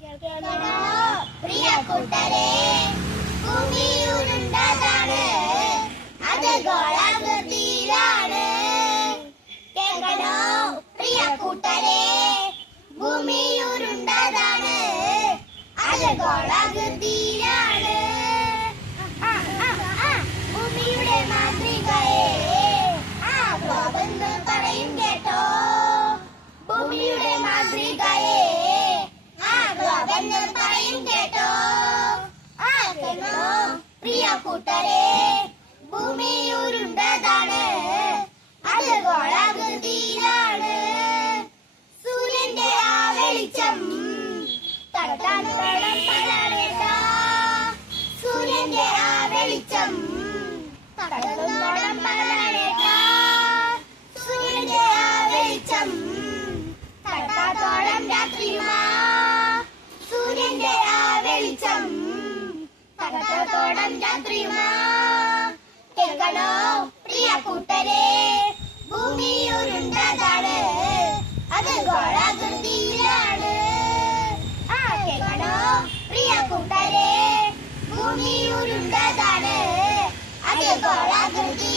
കേൾക്കണോ പ്രിയ കൂട്ടരെ, ഭൂമി ഉരുണ്ടതാണ്, അത് ഗോളാകൃതിയിലാണ്. കേൾക്കണോ പ്രിയ കൂട്ടരെ, ഭൂമി ഉരുണ്ടതാണ്, അത് ഗോളാകൃതിയിലാണ്. ഭൂമിയുടെ മാതൃകയെ ഗ്ലോബെന്ന് പറയും കേട്ടോ. ഭൂമിയുടെ മാതൃകയെ ഗ്ലോബെന്ന് പറയും കേട്ടോ. കേൾക്കണോ പ്രിയ കൂട്ടരെ, ഭൂമി ഉരുണ്ടതാണ്, അത് ഗോളാകൃതിയിലാണ്. സൂര്യന്റെ ആ വെളിച്ചം തട്ടാൻ പരാടേണ്ട, സൂര്യന്റെ ആ വെളിച്ചം തടന്നോടം പരാടേണ്ട, സൂര്യന്റെ ആ വെളിച്ചം തട്ടാത്തോളം രാത്രിയുമാ, സൂര്യന്റെ ആ വെളിച്ചം തട്ടാത്തോളം രാത്രിയുമാ. കേൾക്കണോ പ്രിയ കൂട്ടരെ, ഭൂമി ഉരുണ്ടതാണ്, അത് ഗോളാകൃതിയിലാണ്. കേൾക്കണോ പ്രിയ കൂട്ടരെ, ഭൂമി ഉരുണ്ടതാണ്, അത് ഗോളാകൃതി